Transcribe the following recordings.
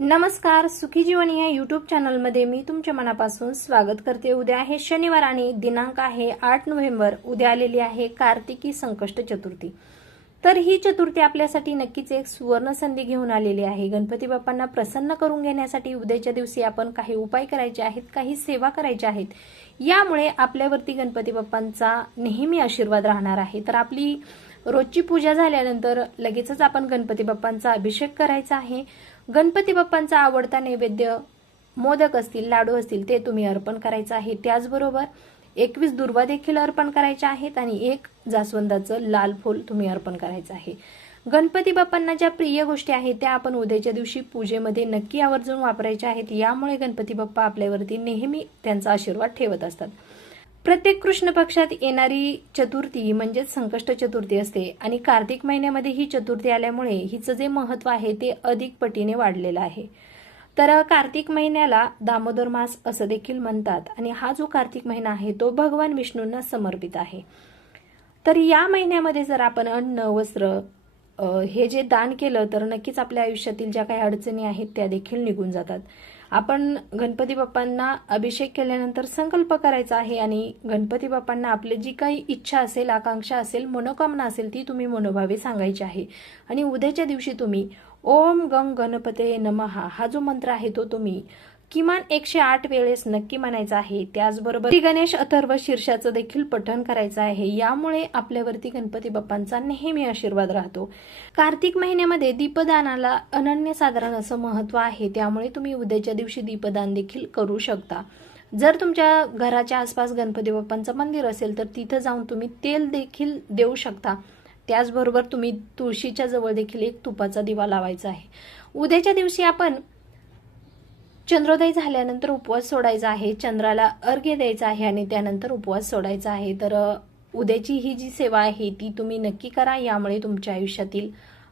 नमस्कार, सुखी जीवन या यूट्यूब चॅनलमध्ये मी तुमच्या मनापासून स्वागत करते। उद्या आहे शनिवार आणि दिनांक आहे 8 नोव्हेंबर। उद्या आलेली आहे कार्तिकी संकष्ट चतुर्थी। तर ही चतुर्थी आपल्यासाठी नक्कीच एक सुवर्ण संधी घेऊन आलेली आहे। गणपती बाप्पांना प्रसन्न करून घेण्यासाठी उद्याच्या दिवशी आपण काही उपाय करायचे आहेत, काही सेवा करायच्या आहेत। यामुळे आपल्यावरती गणपती बाप्पांचा नेहमी आशीर्वाद राहणार आहे। तर आपली रोजची पूजा झाल्यानंतर लगेचच आपण गणपती बाप्पांचा अभिषेक करायचा आहे। गणपती बाप्पांचा आवडता नैवेद्य मोदक असतील, लाडू असतील ते तुम्ही अर्पण करायचं आहे। त्याचबरोबर 21 दुर्वा देखील अर्पण करायच्या आहेत आणि एक जास्वंदाचं लाल फूल तुम्ही अर्पण करायचं आहे। गणपती बाप्पांना ज्या प्रिय गोष्टी आहेत त्या आपण उद्याच्या दिवशी पूजेमध्ये नक्की आवर्जून वापरायच्या आहेत। यामुळे गणपती बाप्पा आपल्यावरती नेहमी त्यांचा आशीर्वाद ठेवत असतात। प्रत्येक कृष्ण पक्षात येणारी चतुर्थी म्हणजे संकष्ट चतुर्थी असते आणि कार्तिक महिन्यामध्ये ही चतुर्थी आल्यामुळे हिचं जे महत्त्व आहे ते अधिक पटीने वाढलेलं आहे। तर कार्तिक महिन्याला दामोदर मास असं देखील म्हणतात आणि हा जो कार्तिक महिना आहे तो भगवान विष्णूंना समर्पित आहे। तर या महिन्यामध्ये जर आपण अन्न, वस्त्र हे जे दान केलं तर नक्कीच आपल्या आयुष्यातील ज्या काही अडचणी आहेत त्या देखील निघून जातात। आपण गणपती बाप्पांना अभिषेक केल्यानंतर संकल्प करायचा आहे आणि गणपती बाप्पांना आपली जी काही इच्छा असेल, आकांक्षा असेल, मनोकामना असेल ती तुम्ही मनोभावे सांगायची आहे। आणि उद्याच्या दिवशी तुम्ही ओम गंग गणपते नमः हा जो मंत्र आहे तो तुम्ही किमान 108 वेळेस नक्की म्हणायचा आहे। त्याचबरोबर श्री गणेश अथर्व शीर्षाचं देखील पठण करायचं आहे। यामुळे आपल्यावरती गणपती बाप्पांचा नेहमी आशीर्वाद राहतो। कार्तिक महिन्यामध्ये दीपदानाला अनन्यसाधारण असं महत्त्व आहे। त्यामुळे तुम्ही उद्याच्या दिवशी दीपदान देखील करू शकता। जर तुमच्या घराच्या आसपास गणपती बाप्पांचं मंदिर असेल तर तिथं जाऊन तुम्ही तेल देखील देऊ शकता। त्याचबरोबर तुम्ही तुळशीच्या जवळ देखील एक तुपाचा दिवा लावायचा आहे। उद्याच्या दिवशी आपण चंद्रोदय झाल्यानंतर उपवास सोडायचा आहे, चंद्राला अर्घ्य द्यायचा आहे आणि त्यानंतर उपवास सोडायचा आहे। तर उद्याची ही जी सेवा आहे ती तुम्ही नक्की करा। यामुळे तुमच्या आयुष्यातील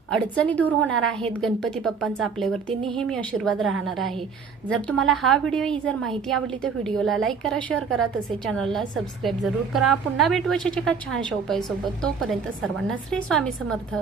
अडचणी दूर होणार आहेत। गणपती बाप्पांचा आपल्यावरती नेहमी आशीर्वाद राहणार आहे। जर तुम्हाला हा व्हिडिओ ही जर माहिती आवडली तर व्हिडिओला लाईक करा, शेअर करा, तसे चॅनलला सबस्क्राईब जरूर करा। पुन्हा भेटू अशाच एका छानशा उपायासोबत। तोपर्यंत सर्वांना श्री स्वामी समर्थ।